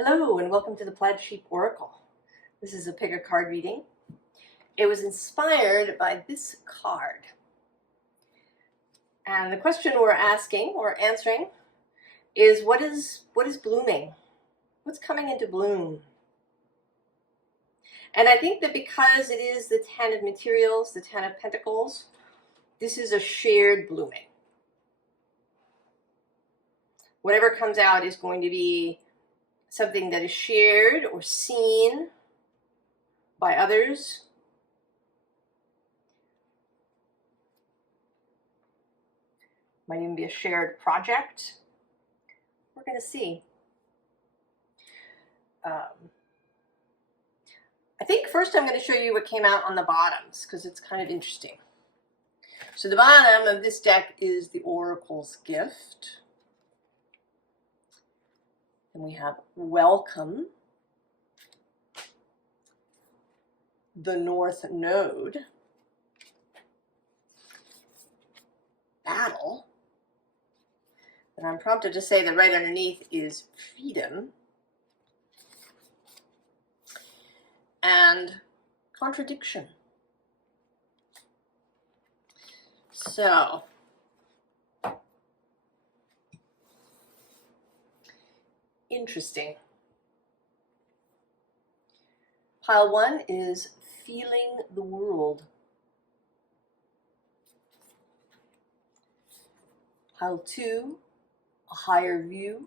Hello and welcome to the Plaid Sheep Oracle. This is a pick a card reading. It was inspired by this card. And the question we're asking or answering is what is blooming? What's coming into bloom? And I think that because it is the Ten of Materials, the Ten of Pentacles, this is a shared blooming. Whatever comes out is going to be something that is shared or seen by others. Might even be a shared project. We're going to see. I think first I'm going to show you what came out on the bottoms because it's kind of interesting. So the bottom of this deck is the Oracle's Gift. And we have Welcome, the North Node, Battle, and I'm prompted to say that right underneath is Freedom, and Contradiction. So, interesting. Pile 1 is Feeling the World. Pile 2, A Higher View.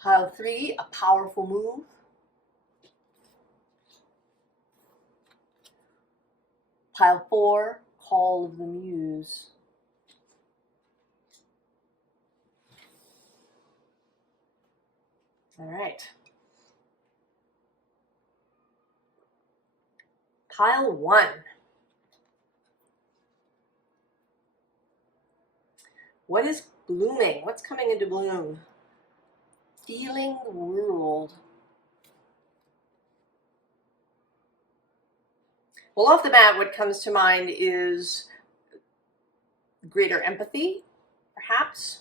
Pile 3, A Powerful Move. Pile 4, Call of the Muse. All right. Pile 1. What is blooming? What's coming into bloom? Feeling the world. Well, off the bat, what comes to mind is greater empathy, perhaps.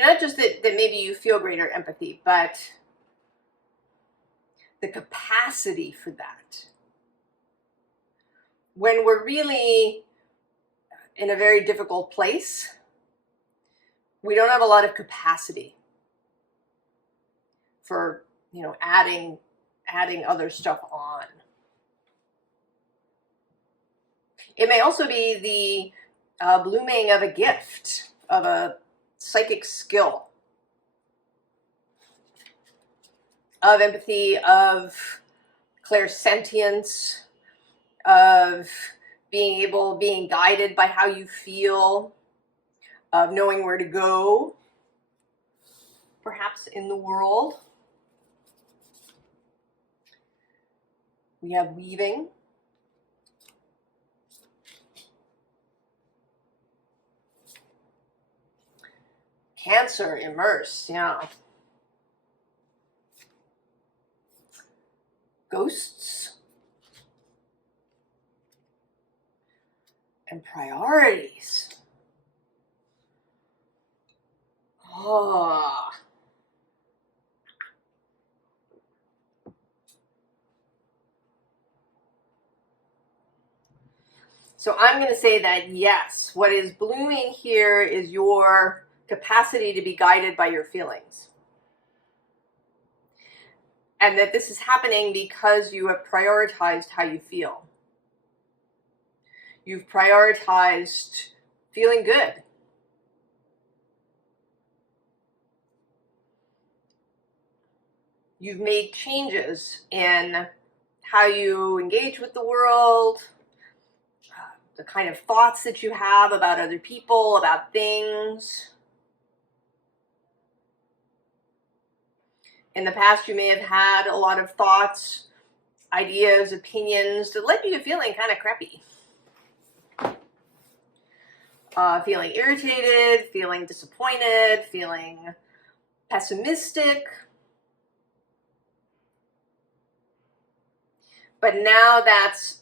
Not just that maybe you feel greater empathy, but the capacity for that. When we're really in a very difficult place, we don't have a lot of capacity for, adding other stuff on. It may also be the blooming of a gift, of a psychic skill, of empathy, of clairsentience, of being guided by how you feel, of knowing where to go, perhaps in the world. We have weaving. Cancer, immersed, yeah. Ghosts. And priorities. Oh. So I'm going to say that yes, what is blooming here is your capacity to be guided by your feelings. And that this is happening because you have prioritized how you feel. You've prioritized feeling good. You've made changes in how you engage with the world, the kind of thoughts that you have about other people, about things. In the past, you may have had a lot of thoughts, ideas, opinions that led you to feeling kind of crappy. Feeling irritated, feeling disappointed, feeling pessimistic. But now that's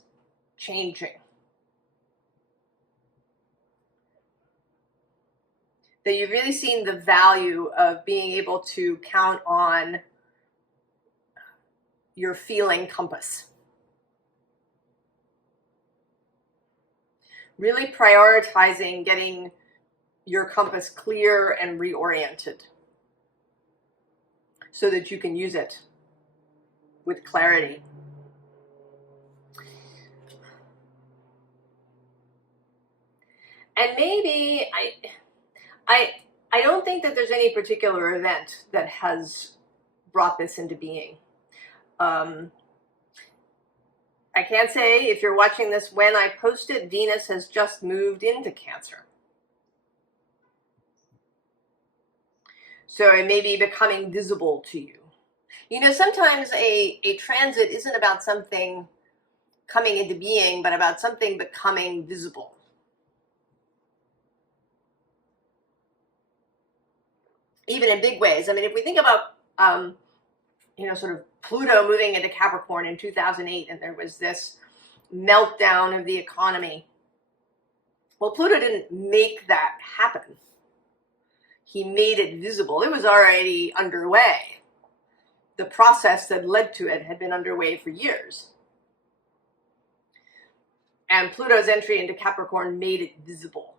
changing. that you've really seen the value of being able to count on your feeling compass. Really prioritizing getting your compass clear and reoriented so that you can use it with clarity. And maybe I don't think that there's any particular event that has brought this into being. I can't say if you're watching this when I post it, Venus has just moved into Cancer. So it may be becoming visible to you. You know, sometimes a transit isn't about something coming into being, but about something becoming visible. Even in big ways. I mean, if we think about, you know, sort of Pluto moving into Capricorn in 2008, and there was this meltdown of the economy. Well, Pluto didn't make that happen. He made it visible. It was already underway. The process that led to it had been underway for years. And Pluto's entry into Capricorn made it visible.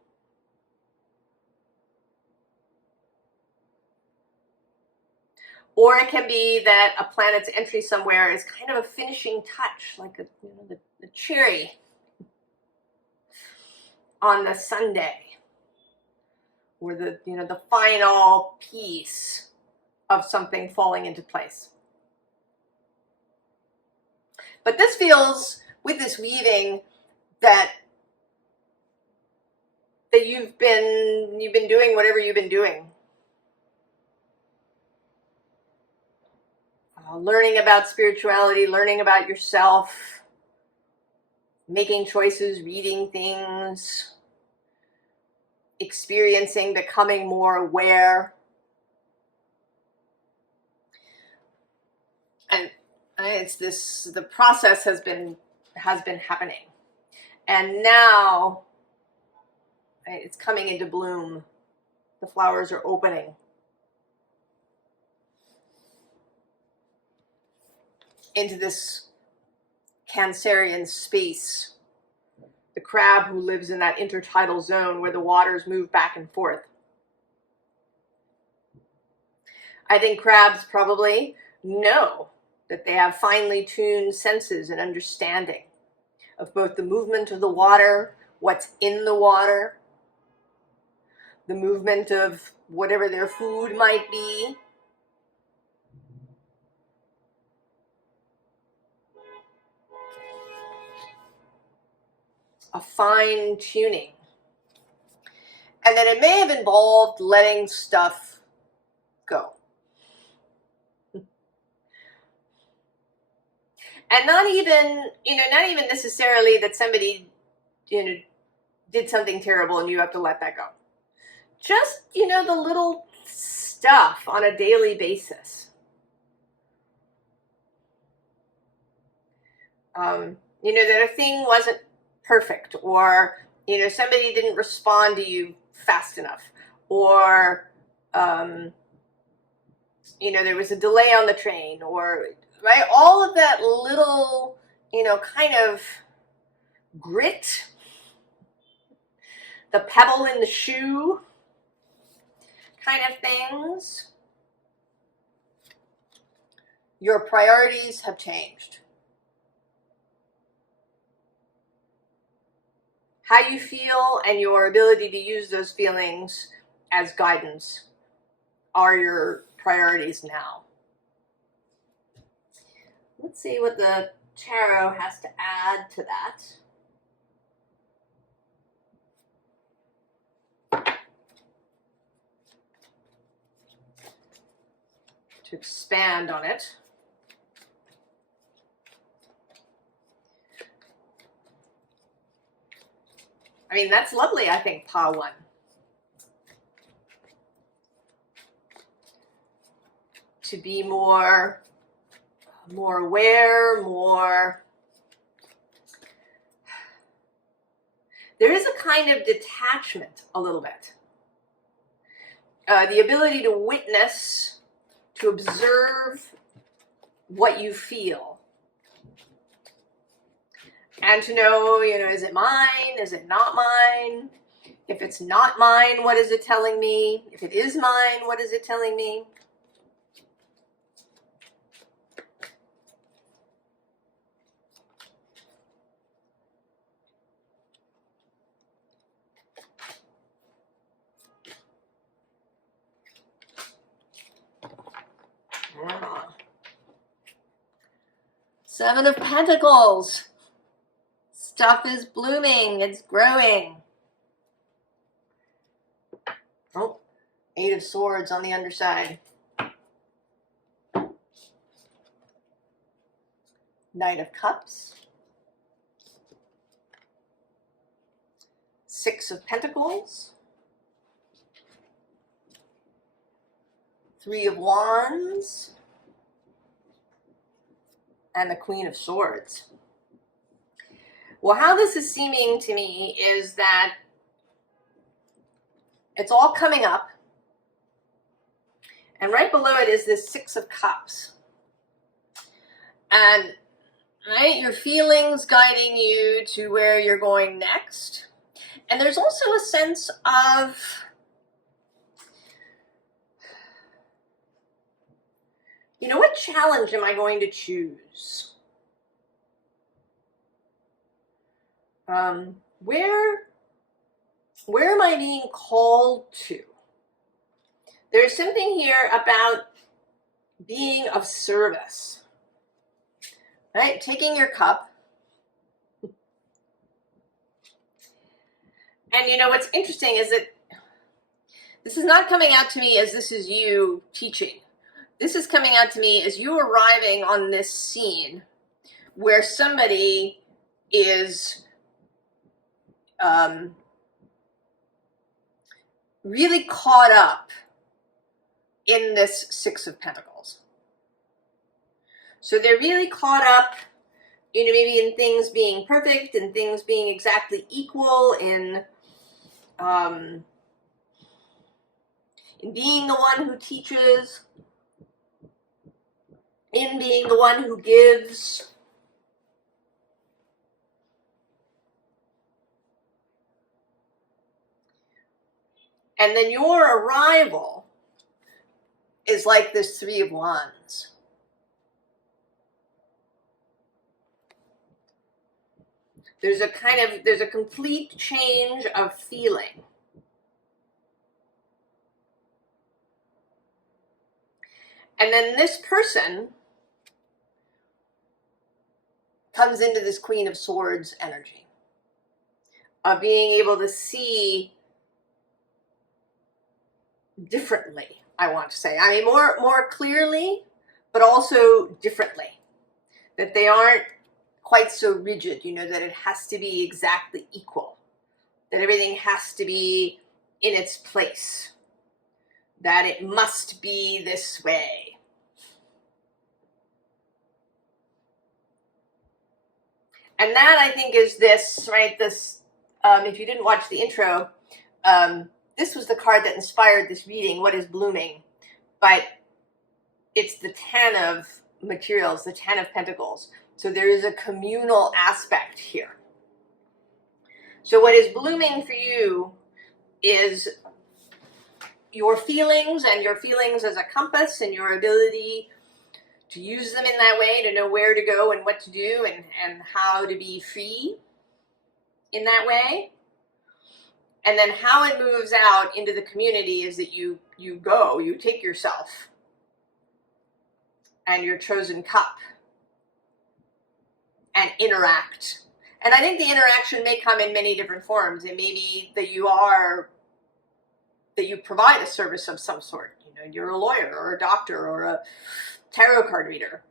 Or it can be that a planet's entry somewhere is kind of a finishing touch, like the cherry on the sundae, or the final piece of something falling into place. But this feels, with this weaving, that you've been doing whatever you've been doing. Learning about spirituality, learning about yourself, making choices, reading things, experiencing, becoming more aware. And the process has been happening. And now it's coming into bloom. The flowers are opening. Into this Cancerian space. The crab who lives in that intertidal zone where the waters move back and forth. I think crabs probably know that they have finely tuned senses and understanding of both the movement of the water, what's in the water, the movement of whatever their food might be. A fine tuning. And then it may have involved letting stuff go. And not even necessarily that somebody, did something terrible and you have to let that go. Just, the little stuff on a daily basis. That a thing wasn't perfect, or, somebody didn't respond to you fast enough, or, there was a delay on the train, or, right? All of that little, kind of grit, the pebble in the shoe kind of things. Your priorities have changed. How you feel and your ability to use those feelings as guidance are your priorities now. Let's see what the tarot has to add to that. To expand on it. I mean, that's lovely, I think, Pa 1. To be more aware, there is a kind of detachment a little bit. the ability to witness, to observe what you feel. And to know, is it mine? Is it not mine? If it's not mine, what is it telling me? If it is mine, what is it telling me? Seven of Pentacles. Stuff is blooming. It's growing. Oh, Eight of Swords on the underside. Knight of Cups. Six of Pentacles. Three of Wands. And the Queen of Swords. Well, how this is seeming to me is that it's all coming up. And right below it is this Six of Cups. And right, your feelings guiding you to where you're going next. And there's also a sense of what challenge am I going to choose? Where am I being called to? There's something here about being of service, right? Taking your cup. And what's interesting is that this is not coming out to me as this is you teaching. This is coming out to me as you arriving on this scene where somebody is really caught up in this Six of Pentacles. So they're really caught up, maybe in things being perfect and things being exactly equal, in being the one who teaches, in being the one who gives. And then your arrival is like this Three of Wands. There's a complete change of feeling. And then this person comes into this Queen of Swords energy of being able to see differently, I want to say. I mean, more clearly, but also differently. That they aren't quite so rigid, that it has to be exactly equal. That everything has to be in its place. That it must be this way. And that, I think, is this, right? This, if you didn't watch the intro, this was the card that inspired this reading, What is Blooming? But it's the Ten of Materials, the Ten of Pentacles. So there is a communal aspect here. So what is blooming for you is your feelings, and your feelings as a compass, and your ability to use them in that way, to know where to go and what to do, and how to be free in that way. And then how it moves out into the community is that you take yourself and your chosen cup and interact. And I think the interaction may come in many different forms. It may be that you provide a service of some sort. You're a lawyer or a doctor or a tarot card reader.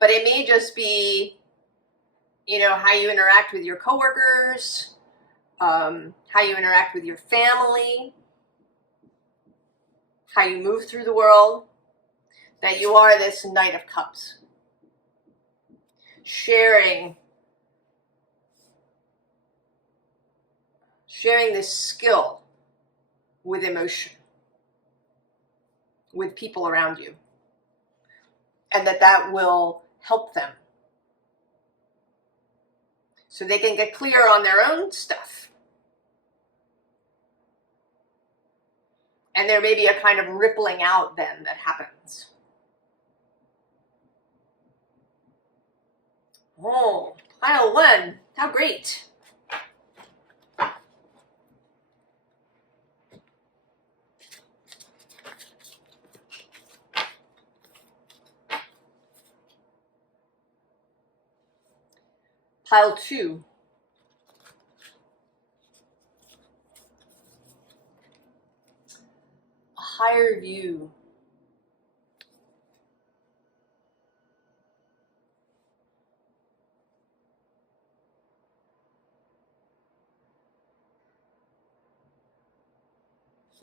But it may just be, how you interact with your coworkers, how you interact with your family, how you move through the world, that you are this Knight of Cups. Sharing this skill with emotion, with people around you, and that will help them so they can get clear on their own stuff. And there may be a kind of rippling out then that happens. Oh, pile 1, how great. Pile 2. A higher view.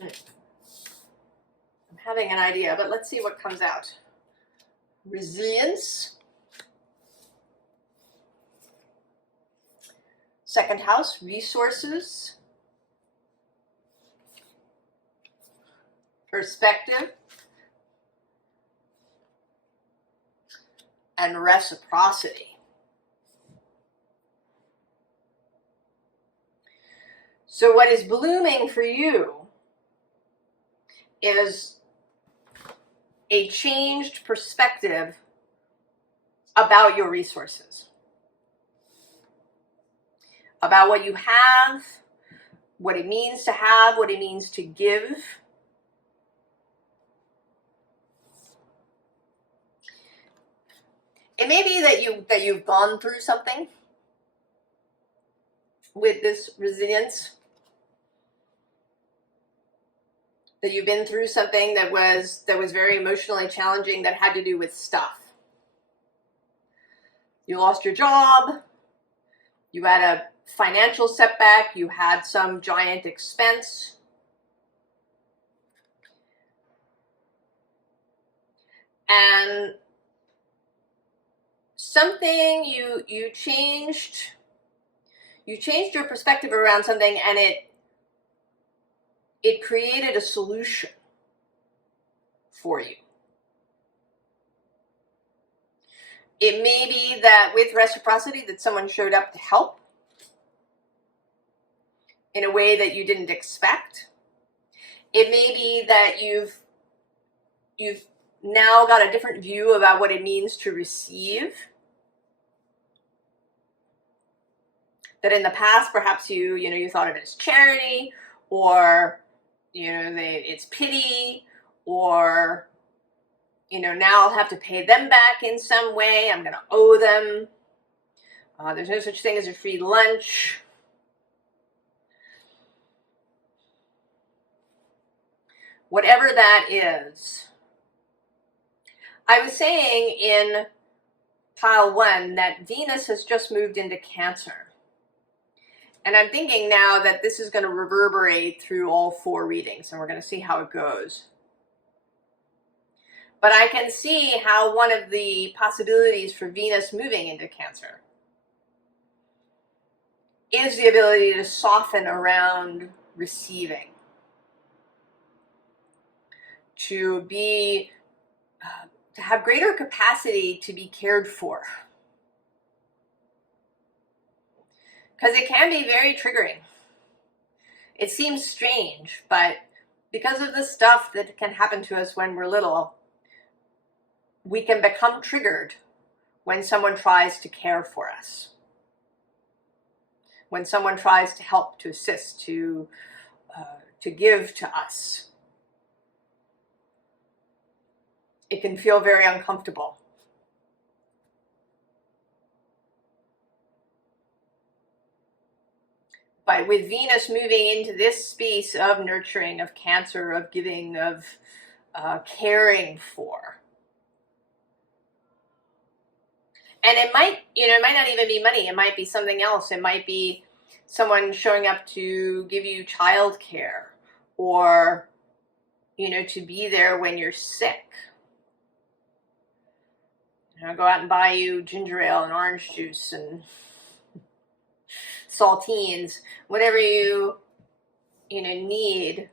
I'm having an idea, but let's see what comes out. Resilience. Second house, resources. Perspective. And reciprocity. So what is blooming for you is a changed perspective about your resources, about what you have, what it means to have, what it means to give. It may be that you've gone through something with this resilience, that you've been through something that was very emotionally challenging, that had to do with stuff. You lost your job, you had a financial setback, you had some giant expense. And something you changed your perspective around something, and it created a solution for you. It may be that with reciprocity that someone showed up to help in a way that you didn't expect. It may be that you've now got a different view about what it means to receive. That in the past, perhaps you thought of it as charity, or it's pity, or now I'll have to pay them back in some way. I'm going to owe them. There's no such thing as a free lunch. Whatever that is. I was saying in pile 1 that Venus has just moved into Cancer. And I'm thinking now that this is going to reverberate through all 4 readings, and we're going to see how it goes. But I can see how one of the possibilities for Venus moving into Cancer is the ability to soften around receiving, to have greater capacity to be cared for. Because it can be very triggering. It seems strange, but because of the stuff that can happen to us when we're little, we can become triggered when someone tries to care for us. When someone tries to help, to assist, to give to us. It can feel very uncomfortable. But with Venus moving into this space of nurturing, of Cancer, of giving, of caring for. And it might not even be money. It might be something else. It might be someone showing up to give you childcare, or, to be there when you're sick. Go out and buy you ginger ale and orange juice and saltines, whatever you need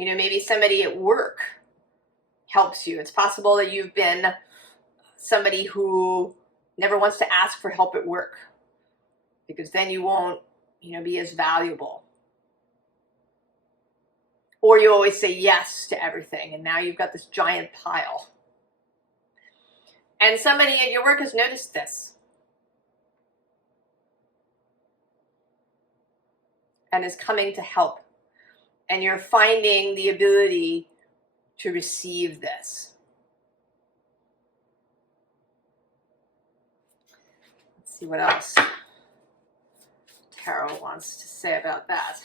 You know, maybe somebody at work helps you. It's possible that you've been somebody who never wants to ask for help at work, because then you won't, you know, be as valuable. Or you always say yes to everything, and now you've got this giant pile. And somebody at your work has noticed this and is coming to help. And you're finding the ability to receive this. Let's see what else Tarot wants to say about that.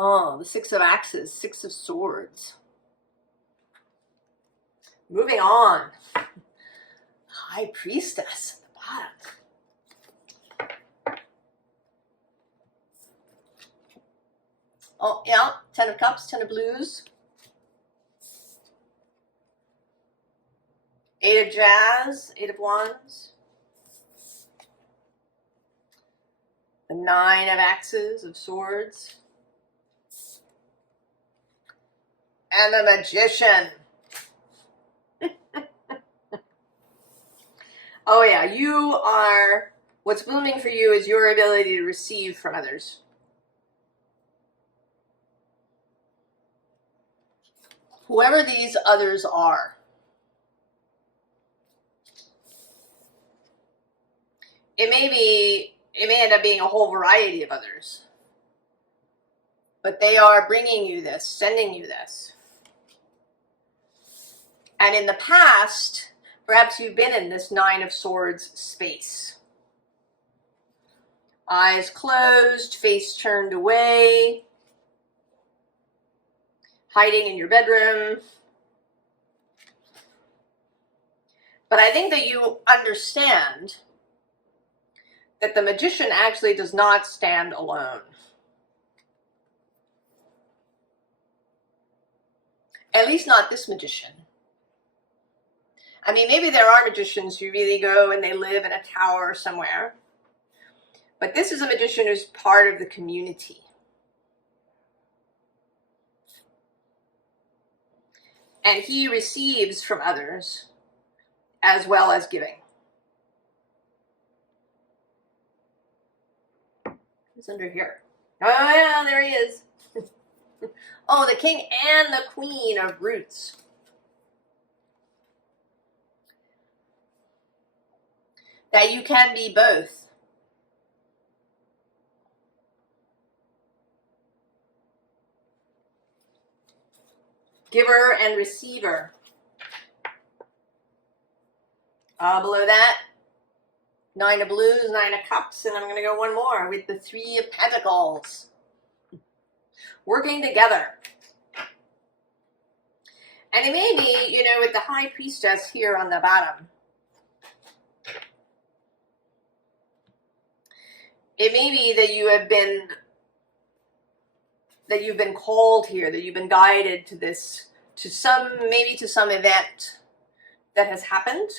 Oh, the Six of Axes, Six of Swords. Moving on. High Priestess at the bottom. Oh, yeah, Ten of Cups, Ten of Blues. Eight of Jazz, Eight of Wands. The Nine of Axes, of Swords. And the Magician. Oh yeah, you are, what's blooming for you is your ability to receive from others. Whoever these others are. It may end up being a whole variety of others. But they are bringing you this, sending you this. And in the past, perhaps you've been in this Nine of Swords space. Eyes closed, face turned away, hiding in your bedroom. But I think that you understand that the Magician actually does not stand alone. At least not this magician. I mean, maybe there are magicians who really go and they live in a tower somewhere. But this is a magician who's part of the community. And he receives from others as well as giving. Who's under here? Oh yeah, there he is. Oh, the King and the Queen of Roots. That you can be both. Giver and receiver. Below that, Nine of Blues, Nine of Cups, and I'm going to go one more with the Three of Pentacles. Working together. And it may be, you know, with the High Priestess here on the bottom, it may be that you've been called here, that you've been guided to this, maybe to some event that has happened,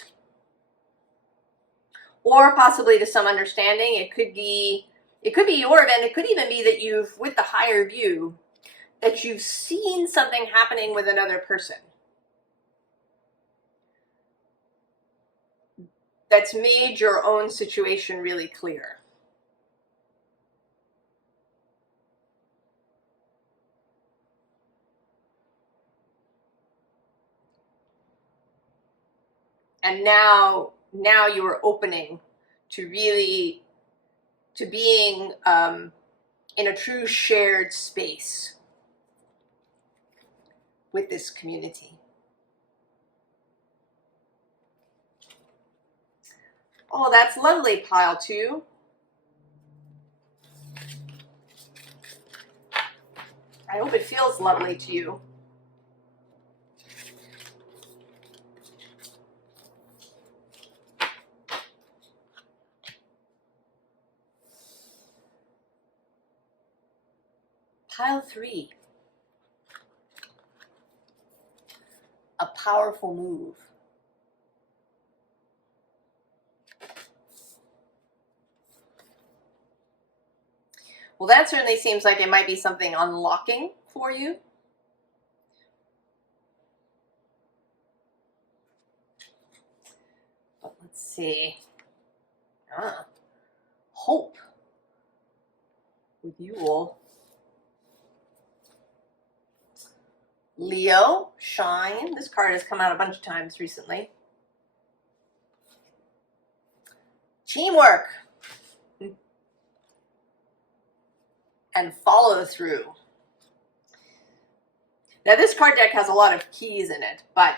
or possibly to some understanding. It could be your event. It could even be that you've, with the higher view, that you've seen something happening with another person that's made your own situation really clear. And now you are opening to being in a true shared space with this community. Oh, that's lovely, pile two. I hope it feels lovely to you. Pile 3. A powerful move. Well, that certainly seems like it might be something unlocking for you. But let's see. Hope with you all. Leo, shine. This card has come out a bunch of times recently. Teamwork. And follow through. Now this card deck has a lot of keys in it, but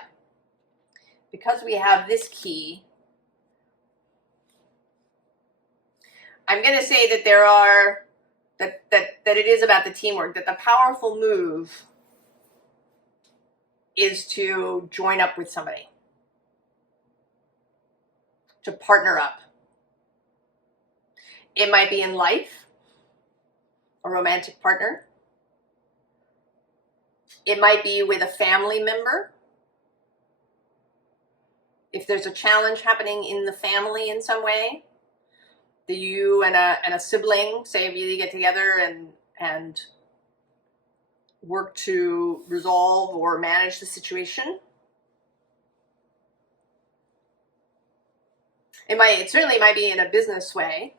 because we have this key, I'm going to say that there are, that it is about the teamwork, that the powerful move is to join up with somebody, to partner up. It might be in life, a romantic partner. It might be with a family member. If there's a challenge happening in the family in some way, that you and a sibling, say, really get together and work to resolve or manage the situation. It certainly might be in a business way.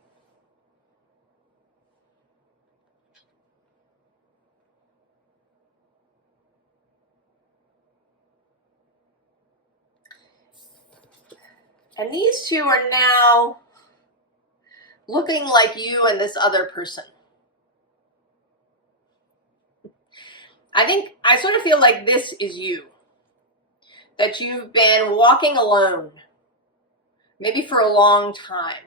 And these two are now looking like you and this other person. I sort of feel like this is you. That you've been walking alone, maybe for a long time.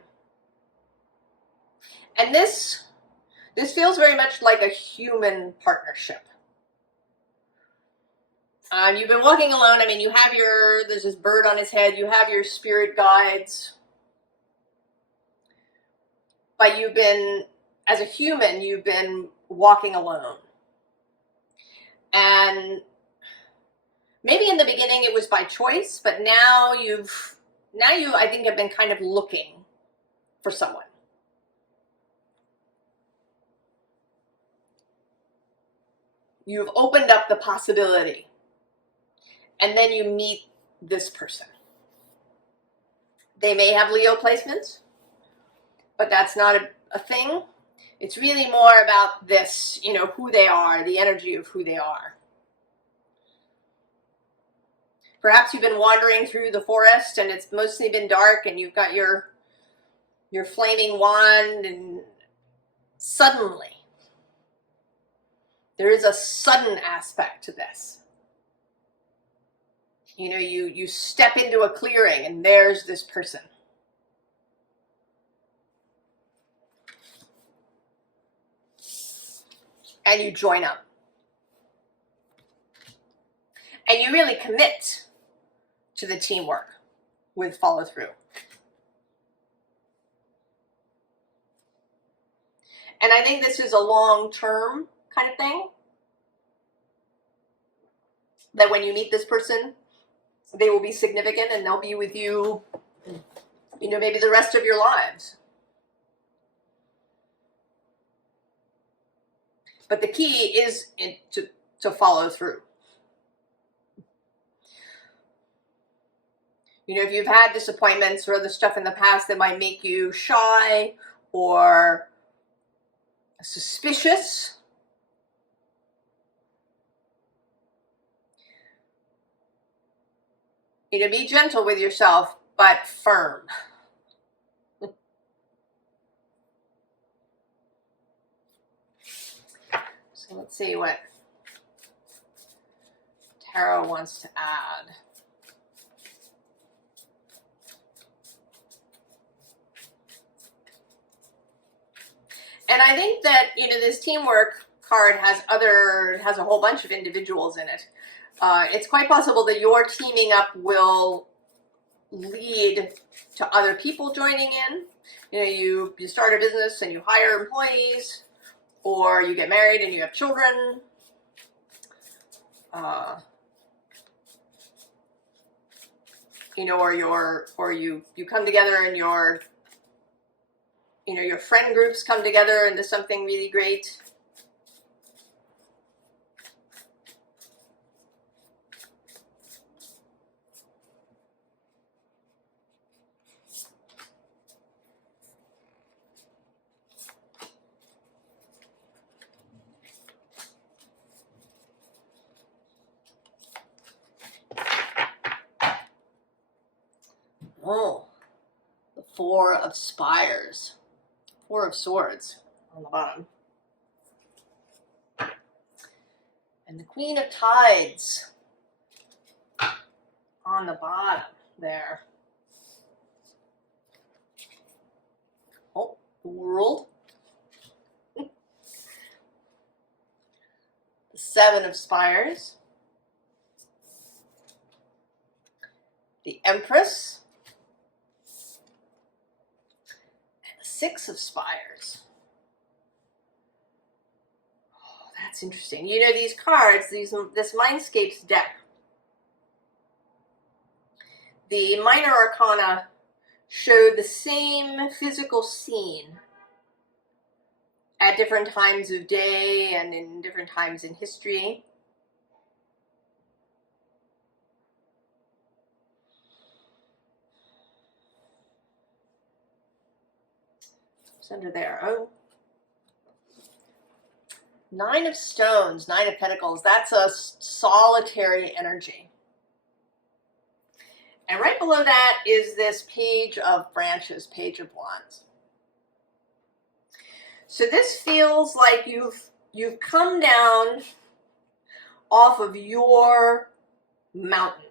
And this feels very much like a human partnership. You've been walking alone. I mean, you have there's this bird on his head, you have your spirit guides. But as a human, you've been walking alone. And maybe in the beginning it was by choice, but now you, I think, have been kind of looking for someone. You've opened up the possibility. And then you meet this person. They may have Leo placements, but that's not a thing. It's really more about this, who they are, the energy of who they are. Perhaps you've been wandering through the forest and it's mostly been dark and you've got your flaming wand, and suddenly, there is a sudden aspect to this. You step into a clearing and there's this person. And you join up. And you really commit to the teamwork with follow through. And I think this is a long-term kind of thing. That when you meet this person, they will be significant and they'll be with you, maybe the rest of your lives. But the key is to follow through. If you've had disappointments or other stuff in the past that might make you shy or suspicious, be gentle with yourself, but firm. So let's see what Tarot wants to add. And I think that, this teamwork card has a whole bunch of individuals in it. It's quite possible that your teaming up will lead to other people joining in. You know, you start a business and you hire employees, or you get married and you have children. You know, or you come together and your friend groups come together into something really great. Oh, the Four of Spires. Four of Swords on the bottom. And the Queen of Tides on the bottom there. Oh, the World. The Seven of Spires. The Empress. And the Six of Spires. Oh, that's interesting. You know, these cards, this Mindscapes deck, the minor arcana showed the same physical scene at different times of day and in different times in history. It's under there. Oh. Nine of Stones, Nine of Pentacles. That's a solitary energy. And right below that is this Page of Branches, Page of Wands. So this feels like you've come down off of your mountain.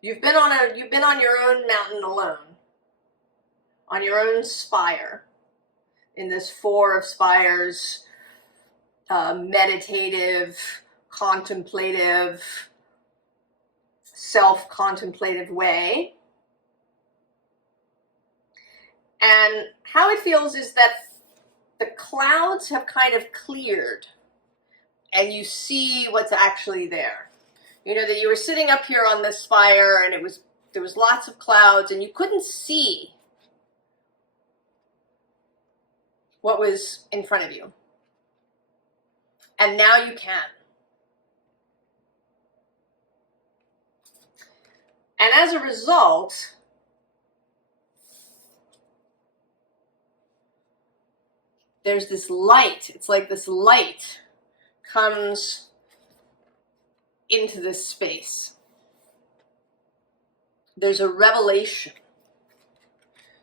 You've been on your own mountain alone, on your own spire, in this Four of Spires, meditative, contemplative, self-contemplative way. And how it feels is that the clouds have kind of cleared and you see what's actually there. You know, that you were sitting up here on this spire and there was lots of clouds and you couldn't see what was in front of you. And now you can. And as a result, there's this light. It's like this light comes into this space. There's a revelation.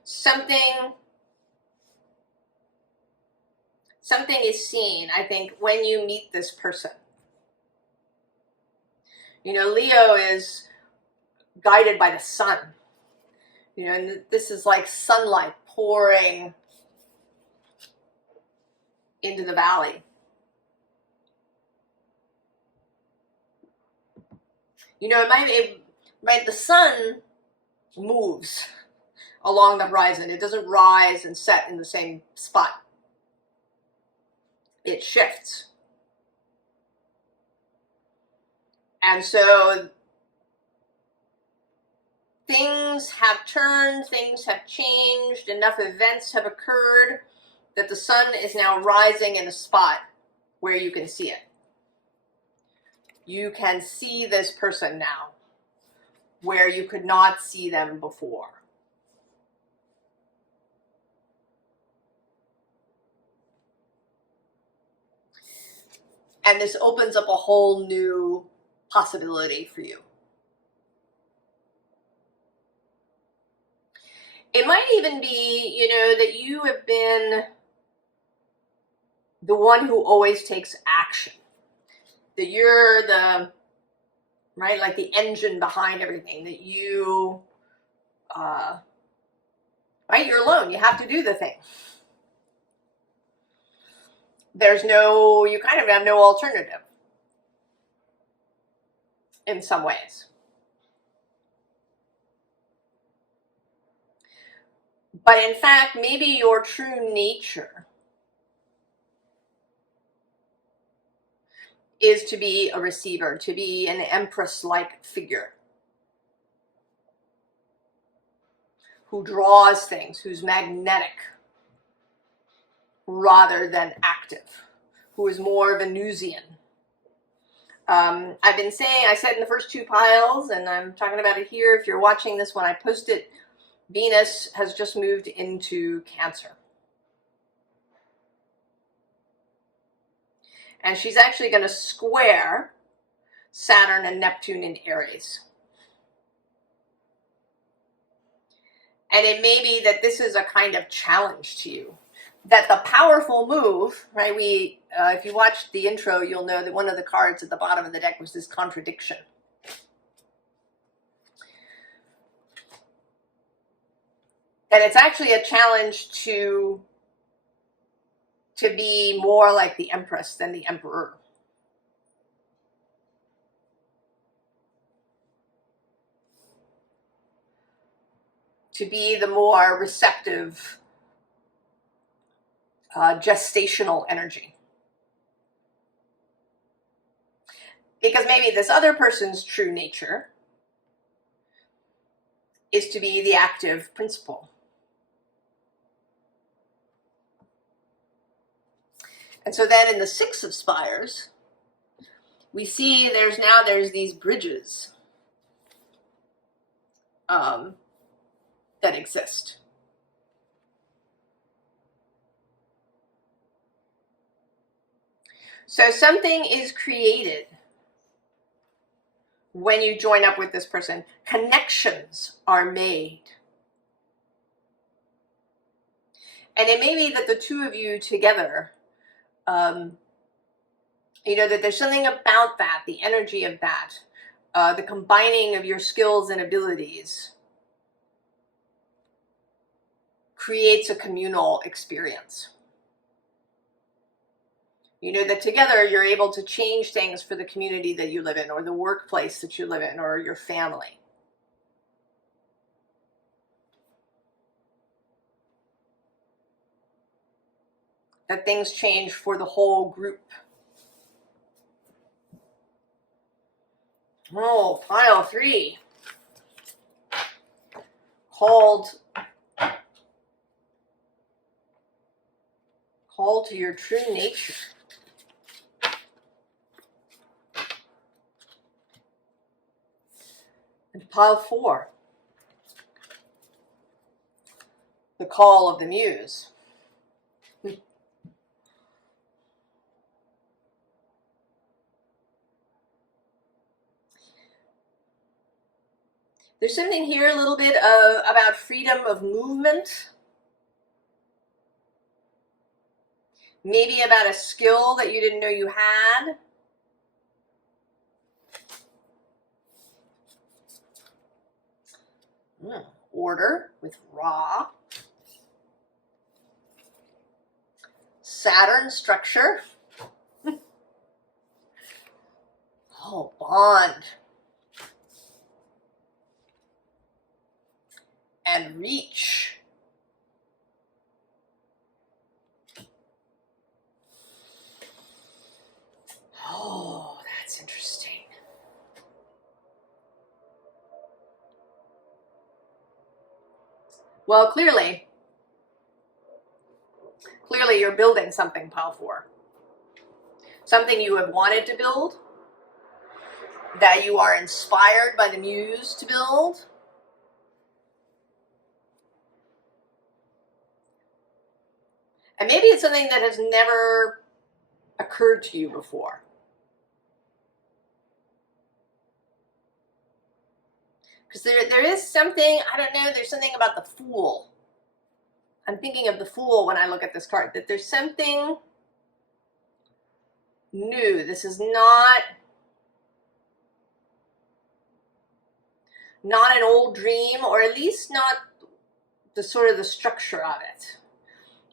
Something is seen, I think, when you meet this person. You know, Leo is guided by the sun. You know, and this is like sunlight pouring into the valley. You know, the sun moves along the horizon. It doesn't rise and set in the same spot. It shifts. And so things have turned, things have changed, enough events have occurred that the sun is now rising in a spot where you can see it. You can see this person now where you could not see them before. And this opens up a whole new possibility for you. It might even be, you know, that you have been the one who always takes action. That you're like the engine behind everything. That you, you're alone. You have to do the thing. you kind of have no alternative in some ways. But in fact, maybe your true nature is to be a receiver, to be an empress-like figure who draws things, who's magnetic rather than active, who is more Venusian. I've been saying, I said in the first two piles, and I'm talking about it here, if you're watching this when I post it, Venus has just moved into Cancer. And she's actually going to square Saturn and Neptune in Aries. And it may be that this is a kind of challenge to you. That the powerful move, right? If you watched the intro, you'll know that one of the cards at the bottom of the deck was this contradiction. That it's actually a challenge to be more like the Empress than the Emperor. To be the more receptive, gestational energy. Because maybe this other person's true nature is to be the active principle. And so then in the Six of Spires, we see there's these bridges that exist. So something is created when you join up with this person. Connections are made. And it may be that the two of you together, that there's something about that, the energy of that, the combining of your skills and abilities creates a communal experience. That together you're able to change things for the community that you live in, or the workplace that you live in, or your family. That things change for the whole group. Oh, pile 3. Call to your true nature. And pile 4. The call of the muse. There's something here a little bit about freedom of movement. Maybe about a skill that you didn't know you had. Order with Ra. Saturn structure. Oh, bond. And reach. Oh, that's interesting. Well, clearly you're building something, pile 4. Something you have wanted to build, that you are inspired by the muse to build. And maybe it's something that has never occurred to you before. Because there is something, I don't know, there's something about the Fool. I'm thinking of the Fool when I look at this card, that there's something new. This is not an old dream, or at least not the sort of the structure of it.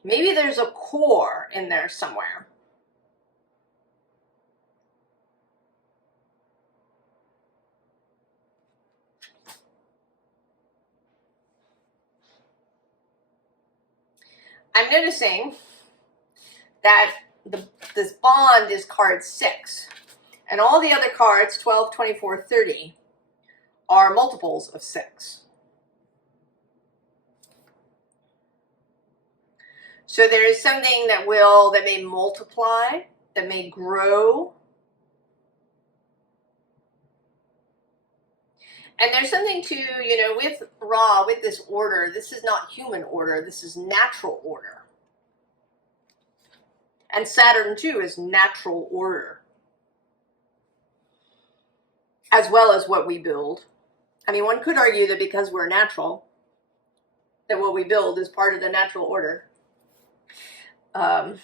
Maybe there's a core in there somewhere I'm noticing that this bond is card 6. And all the other cards, 12, 24, 30, are multiples of 6. So there is something that may multiply, that may grow. And there's something to, with Ra, with this order, this is not human order, this is natural order. And Saturn too is natural order, as well as what we build. I mean, one could argue that because we're natural, that what we build is part of the natural order. But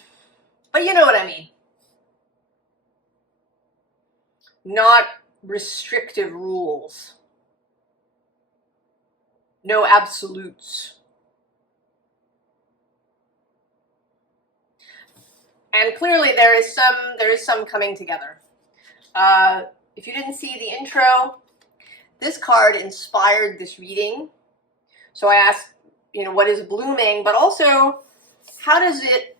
you know what I mean. Not restrictive rules. No absolutes. And clearly there is some coming together. If you didn't see the intro, this card inspired this reading. So I asked, what is blooming, but also how does it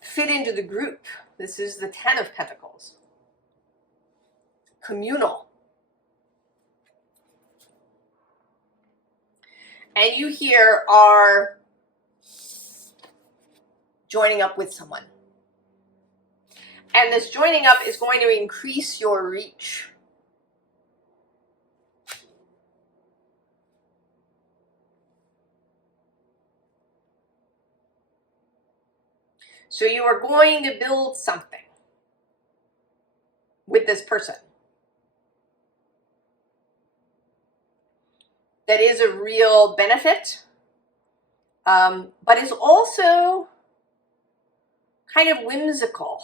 fit into the group? This is the 10 of Pentacles. Communal. And you here are joining up with someone. And this joining up is going to increase your reach. So you are going to build something with this person that is a real benefit, but is also kind of whimsical.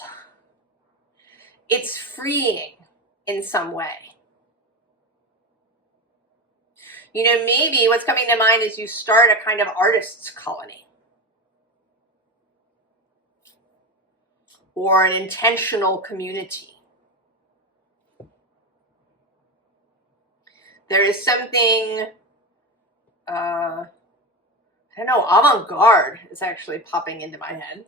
It's freeing in some way. Maybe what's coming to mind is you start a kind of artist's colony. Or an intentional community. There is something, I don't know, avant-garde is actually popping into my head.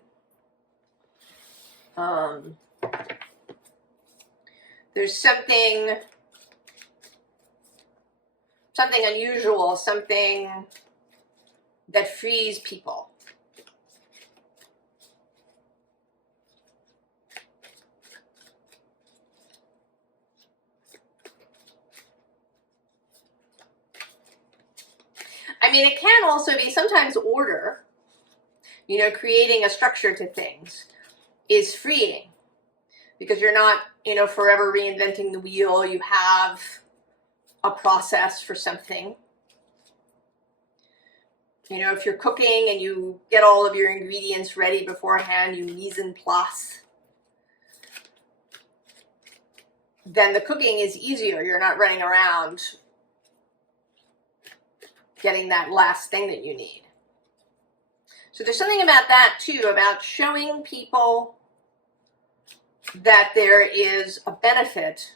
There's something unusual, something that frees people. I mean, it can also be sometimes order, creating a structure to things is freeing because you're not, forever reinventing the wheel. You have a process for something. If you're cooking and you get all of your ingredients ready beforehand, you mise en place, then the cooking is easier. You're not running around getting that last thing that you need. So there's something about that too, about showing people that there is a benefit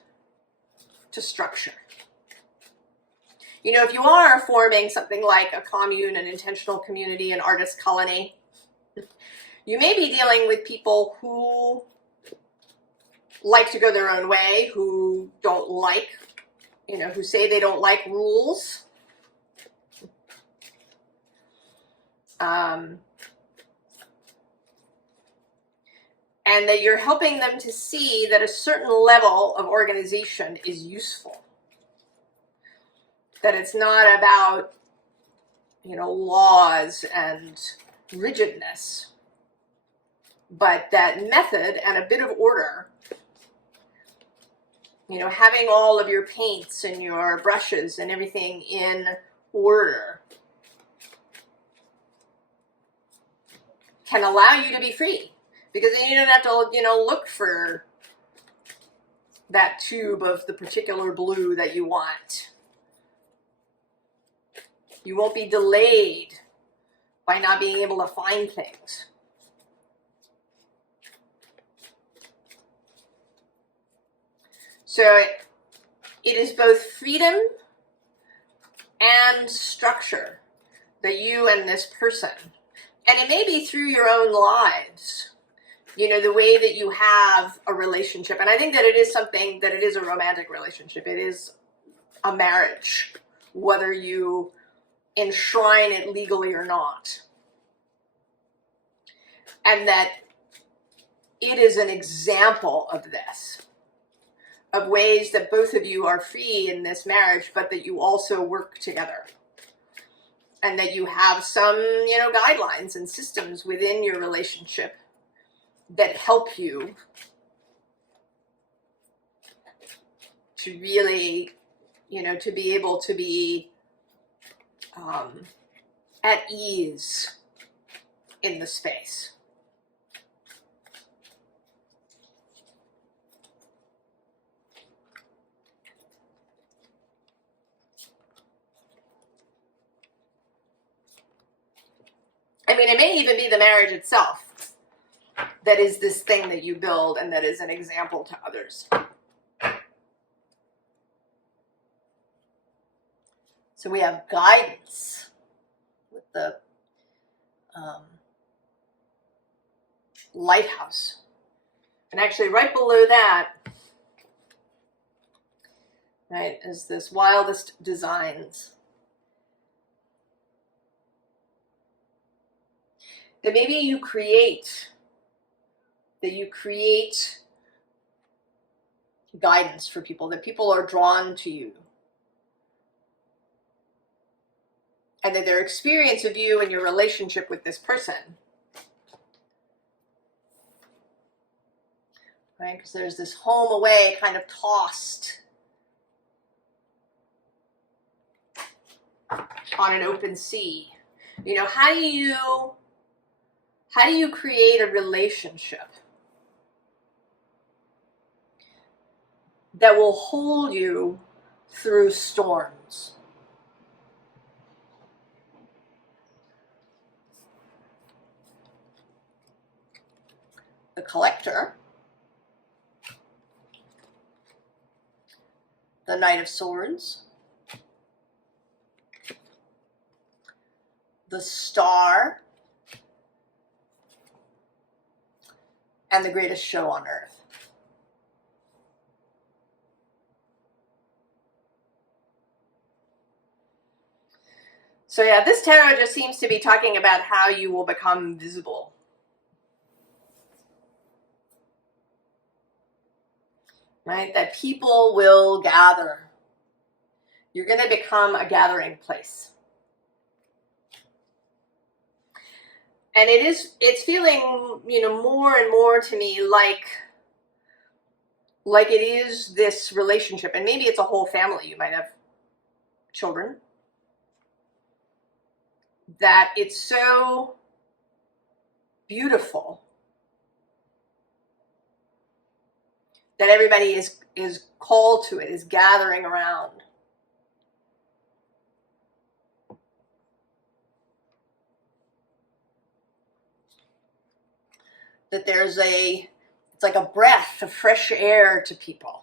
to structure. If you are forming something like a commune, an intentional community, an artist colony, you may be dealing with people who like to go their own way, who don't like, who say they don't like rules. And that you're helping them to see that a certain level of organization is useful. That it's not about, laws and rigidness, but that method and a bit of order, having all of your paints and your brushes and everything in order can allow you to be free. Because then you don't have to, look for that tube of the particular blue that you want. You won't be delayed by not being able to find things. So it is both freedom and structure that you and this person, And it may be through your own lives, you know, the way that you have a relationship. And I think that it is something, that it is a romantic relationship. It is a marriage, whether you enshrine it legally or not. And that it is an example of this, of ways that both of you are free in this marriage, but that you also work together. And that you have some, you know, guidelines and systems within your relationship that help you to really, you know, to be able to be at ease in the space. I mean, it may even be the marriage itself that is this thing that you build and that is an example to others. So we have guidance with the lighthouse. And actually right below that, right, is this wildest designs. That maybe you create, guidance for people, that people are drawn to you. And that their experience of you and your relationship with this person, right? Because there's this home away kind of tossed on an open sea. You know, how do you create a relationship that will hold you through storms? The Collector, the Knight of Swords, the Star, and the Greatest Show on Earth. So yeah, this tarot just seems to be talking about how you will become visible. Right? That people will gather. You're going to become a gathering place. And it's feeling, you know, more and more to me like it is this relationship. And maybe it's a whole family. You might have children. That it's so beautiful that everybody is called to it, is gathering around. That it's like a breath of fresh air to people.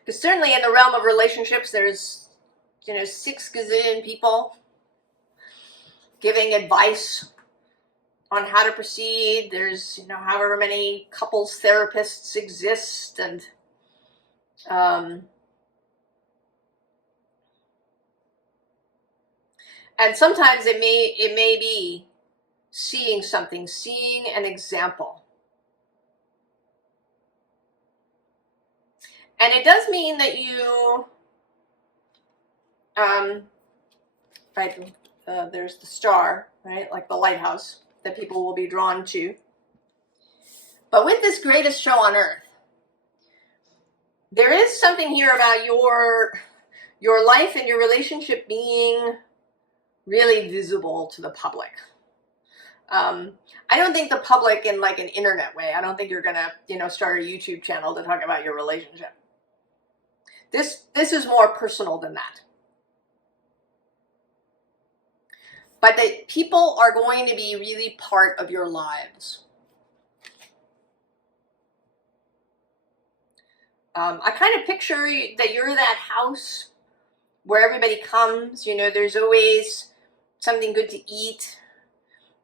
Because certainly in the realm of relationships, there's, you know, 6 gazillion people giving advice on how to proceed. There's, you know, however many couples therapists exist, and sometimes it may be seeing something, seeing an example. And it does mean that you, right, there's the Star, right, like the lighthouse that people will be drawn to. But with this Greatest Show on Earth, there is something here about your life and your relationship being really visible to the public. I don't think the public in like an internet way. I don't think you're gonna, you know, start a YouTube channel to talk about your relationship. This is more personal than that. But that people are going to be really part of your lives. I kind of picture that you're that house where everybody comes. You know, there's always something good to eat,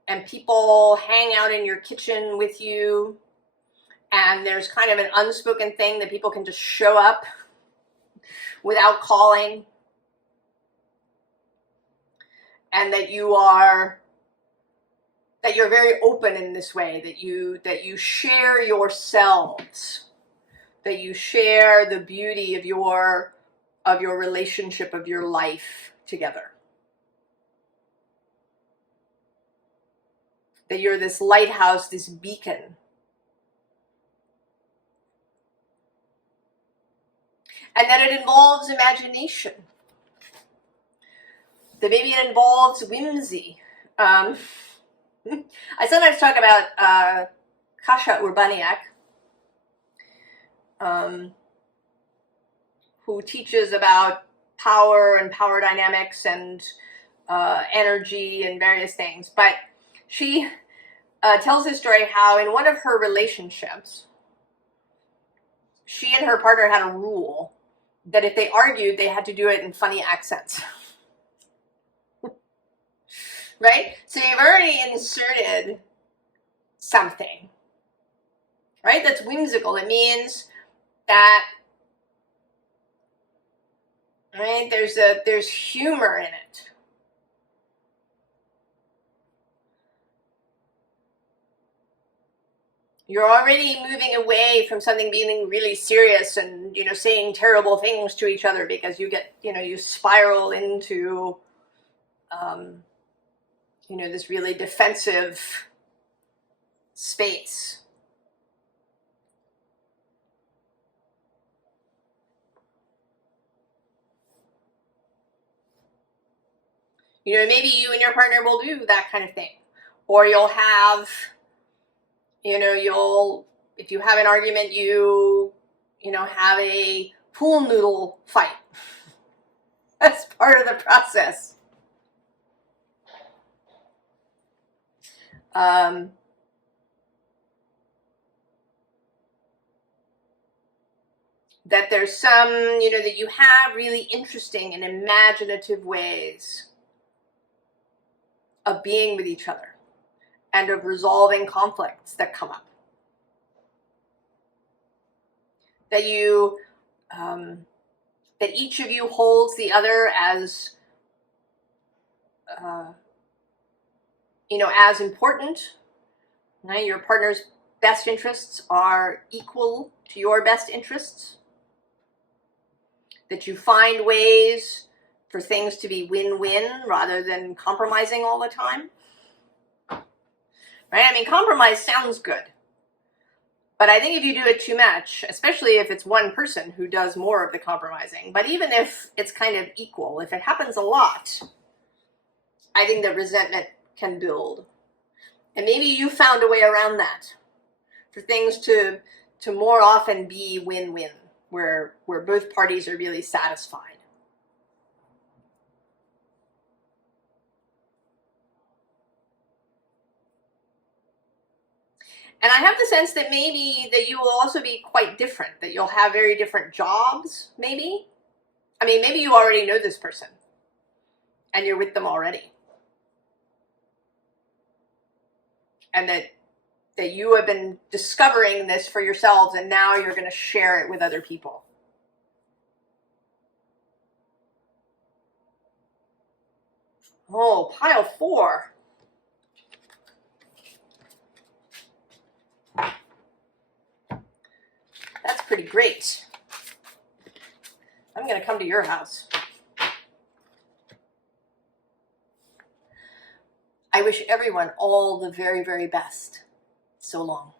and people hang out in your kitchen with you, and there's kind of an unspoken thing that people can just show up without calling, and that you're very open in this way, that you share yourselves, that you share the beauty of your relationship, of your life together. That you're this lighthouse, this beacon. And that it involves imagination. That maybe it involves whimsy. I sometimes talk about Kasia Urbaniak, who teaches about power and power dynamics and energy and various things. But she tells this story how in one of her relationships, she and her partner had a rule that if they argued, they had to do it in funny accents. Right? So you've already inserted something, right? That's whimsical. It means that, right, there's humor in it. You're already moving away from something being really serious and, you know, saying terrible things to each other, because you get, you know, you spiral into, you know, this really defensive space. You know, maybe you and your partner will do that kind of thing. Or you'll have, you know, if you have an argument, you know, have a pool noodle fight. That's part of the process. That there's some, you know, that you have really interesting and imaginative ways of being with each other and of resolving conflicts that come up. That you, that each of you holds the other as, you know, as important. Right? Your partner's best interests are equal to your best interests. That you find ways for things to be win-win rather than compromising all the time. Right? I mean, compromise sounds good. But I think if you do it too much, especially if it's one person who does more of the compromising, but even if it's kind of equal, if it happens a lot, I think that resentment can build. And maybe you found a way around that, for things to more often be win-win, where both parties are really satisfied. And I have the sense that maybe that you will also be quite different, that you'll have very different jobs, maybe. I mean, maybe you already know this person and you're with them already. And that you have been discovering this for yourselves, and now you're going to share it with other people. Oh, pile 4. That's pretty great. I'm going to come to your house. I wish everyone all the very, very best. So long.